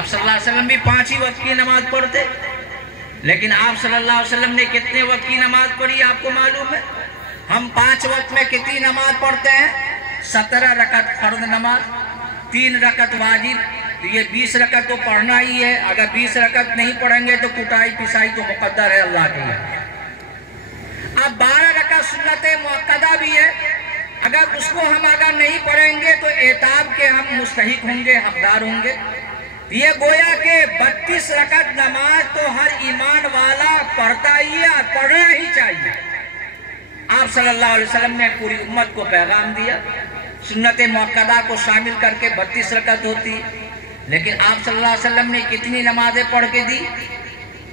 آپ صلی اللہ علیہ وسلم بھی 5 ہی وقت کی نماز پڑھتے، لیکن آپ صلی اللہ علیہ وسلم نے کتنے وقت کی نماز پڑھی آپ کو معلوم ہے؟ ہم 5 وقت میں کتنی نماز پڑھتے ہیں؟ 17 رکعت فرض نماز، 3 رکعت واجب، یہ 20 رکعت تو پڑھنا ہی ہے۔ اگر 20 رکعت نہیں پڑھیں گے تو کٹائی پسائی تو مقدر ہے اللہ کے لیے۔ اب 12 رکعت سنت مؤکدہ بھی ہے، اگر اس کو ہم اگر نہیں پڑھیں گے تو عتاب کے ہم مستحق ہوں گے، حقدار ہوں گے۔ یہ گویا کہ 32 رکعت نماز تو ہر ایمان والا پڑھتا ہی ہے اور پڑھنا ہی چاہیے۔ آپ صلی اللہ علیہ وسلم نے پوری امت کو پیغام دیا، سنت مؤکدہ کو شامل کر کے 32 رکعت ہوتی، لیکن آپ صلی اللہ علیہ وسلم نے کتنی نمازیں پڑھ کے دی؟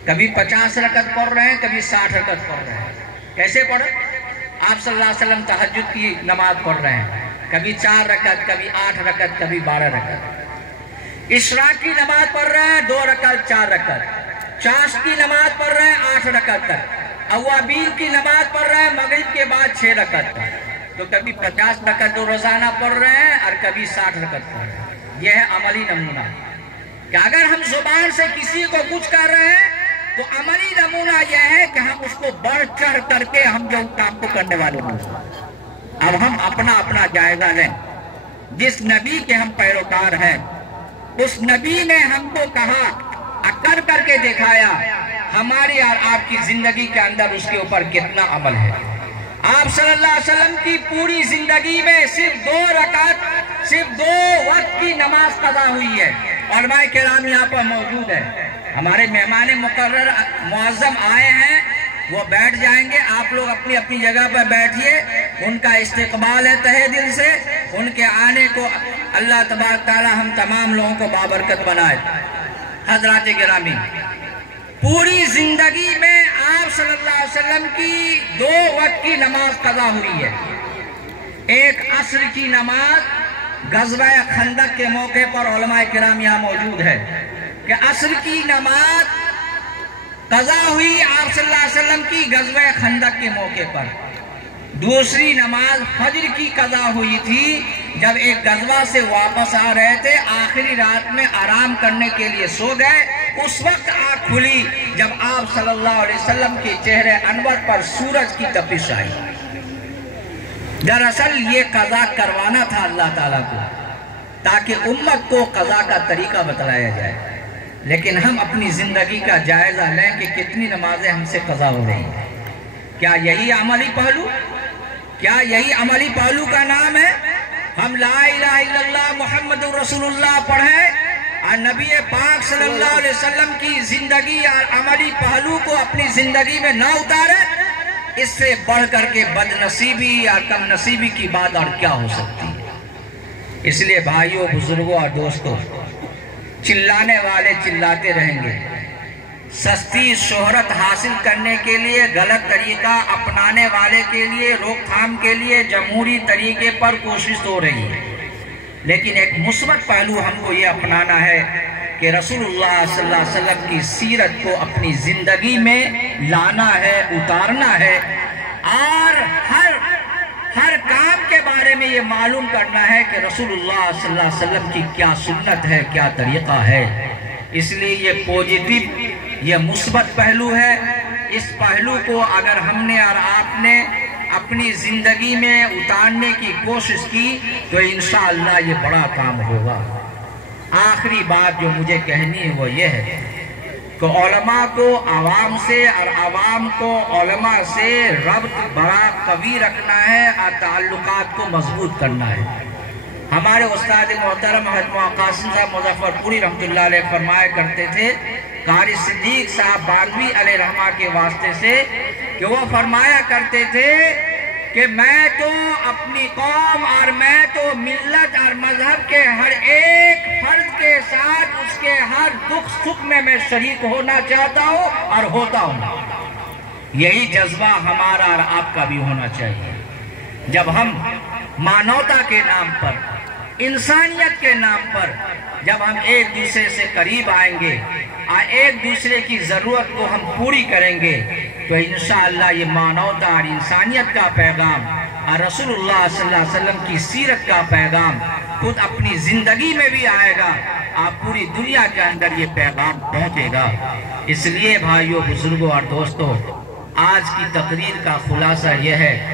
کبھی 50 رکعت پڑھ رہے ہیں، کبھی 60 رکعت پڑھ رہے ہیں۔ کیسے پڑھا؟ آپ صلی اللہ علیہ وسلم تہجد کی نماز پڑھ رہے ہیں، کبھی 4 رکعت، کبھی 8 رکعت، کبھی 12 رکعت۔ اشراق کی نماز پڑھ رہے ہیں 2 رکعت 4 رکعت، چاشت کی نماز پڑھ رہے ہیں 8 رکعت تک، اوابین کی نماز پڑھ رہے ہیں مغرب کے بعد 6 رکعت تک۔ تو کبھی 50 رکعت تو روزانہ پڑھ رہے ہیں اور کبھی 60 رکعت پڑھ رہے ہیں۔ یہ ہے عملی نمونہ کہ اگر ہم زبان سے کسی کو کچھ کر رہے ہیں تو عملی نمونہ یہ ہے کہ ہم اس کو بڑھ چڑھ کر کے ہم جو کام کو کرنے والے ہیں۔ اب ہم اپنا جائزہ لیں۔ جس نبی کے ہم پیروکار ہیں، اس نبی نے ہم کو کہا، کر کے دکھایا، ہماری اور آپ کی زندگی کے اندر اس کے اوپر کتنا عمل ہے۔ آپ صلی اللہ علیہ وسلم کی پوری زندگی میں صرف 2 رکعت، صرف 2 وقت کی نماز قضا ہوئی ہے۔ علماء کرام یہاں پر موجود ہیں، ہمارے مہمان مقرر معظم آئے ہیں، وہ بیٹھ جائیں گے، آپ لوگ اپنی اپنی جگہ پر بیٹھیے، ان کا استقبال ہے تہہ دل سے، ان کے آنے کو اللہ تبارک تعالی ہم تمام لوگوں کو بابرکت بنائے۔ حضرات گرامی، پوری زندگی میں آپ صلی اللہ علیہ وسلم کی 2 وقت کی نماز قضا ہوئی ہے۔ ایک عصر کی نماز غزوہ خندق کے موقع پر علماء کرام یہاں موجود ہے کہ عصر کی نماز قضا ہوئی آپ صلی اللہ علیہ وسلم کی غزوہ خندق کے موقع پر۔ دوسری نماز فجر کی قضا ہوئی تھی جب ایک غزوہ سے واپس آ رہے تھے، آخری رات میں آرام کرنے کے لیے سو گئے، اس وقت آنکھ کھلی جب آپ صلی اللہ علیہ وسلم کے چہرے انور پر سورج کی تپش آئی۔ دراصل یہ قضا کروانا تھا اللہ تعالیٰ کو تاکہ امت کو قضا کا طریقہ بتلایا جائے، لیکن ہم اپنی زندگی کا جائزہ لیں کہ کتنی نمازیں ہم سے قضا ہو رہی ہیں۔ کیا یہی عملی پہلو؟ کیا یہی عملی پہلو کا نام ہے؟ ہم لا الہ الا اللہ محمد رسول اللہ پڑھیں اور نبی پاک صلی اللہ علیہ وسلم کی زندگی اور عملی پہلو کو اپنی زندگی میں نہ اتاریں؟ اس سے بڑھ کر کے بد نصیبی یا کم نصیبی کی بات اور کیا ہو سکتی ہے؟ اس لیے بھائیوں، بزرگوں اور دوستوں، چلانے والے چلاتے رہیں گے، سستی شہرت حاصل کرنے کے لیے، غلط طریقہ اپنانے والے کے لیے، روک تھام کے لیے جمہوری طریقے پر کوشش ہو رہی ہے، لیکن ایک مثبت پہلو ہم کو یہ اپنانا ہے کہ رسول اللہ صلی اللہ علیہ وسلم کی سیرت کو اپنی زندگی میں لانا ہے، اتارنا ہے، اور ہر کام کے بارے میں یہ معلوم کرنا ہے کہ رسول اللہ صلی اللہ علیہ وسلم کی کیا سنت ہے، کیا طریقہ ہے۔ اس لیے یہ پوزیٹیو، یہ مثبت پہلو ہے۔ اس پہلو کو اگر ہم نے اور آپ نے اپنی زندگی میں اتارنے کی کوشش کی تو انشاءاللہ یہ بڑا کام ہوگا۔ آخری بات جو مجھے کہنی ہے وہ یہ ہے کہ علماء کو عوام سے اور عوام کو علماء سے ربط بڑا قوی رکھنا ہے اور تعلقات کو مضبوط کرنا ہے۔ ہمارے استاد محترم حضرت قاسم صاحب مظفر پوری رحمۃ اللہ علیہ فرمایا کرتے تھے، قاری صدیق صاحب باغوی علیہ رحمہ کے واسطے سے، کہ وہ فرمایا کرتے تھے کہ میں تو اپنی قوم اور میں تو ملت اور مذہب کے ہر ایک فرد کے ساتھ اس کے ہر دکھ سکھ میں شریک ہونا چاہتا ہوں اور ہوتا ہوں۔ یہی جذبہ ہمارا اور آپ کا بھی ہونا چاہیے۔ جب ہم مانوتا کے نام پر، انسانیت کے نام پر جب ہم ایک دوسرے سے قریب آئیں گے اور ایک دوسرے کی ضرورت کو ہم پوری کریں گے تو انشاءاللہ یہ مانوتا اور انسانیت کا پیغام اور رسول اللہ صلی اللہ علیہ وسلم کی سیرت کا پیغام خود اپنی زندگی میں بھی آئے گا آپ پوری دنیا کے اندر یہ پیغام پہنچے گا۔ اس لیے بھائیوں، بزرگوں اور دوستوں، آج کی تقریر کا خلاصہ یہ ہے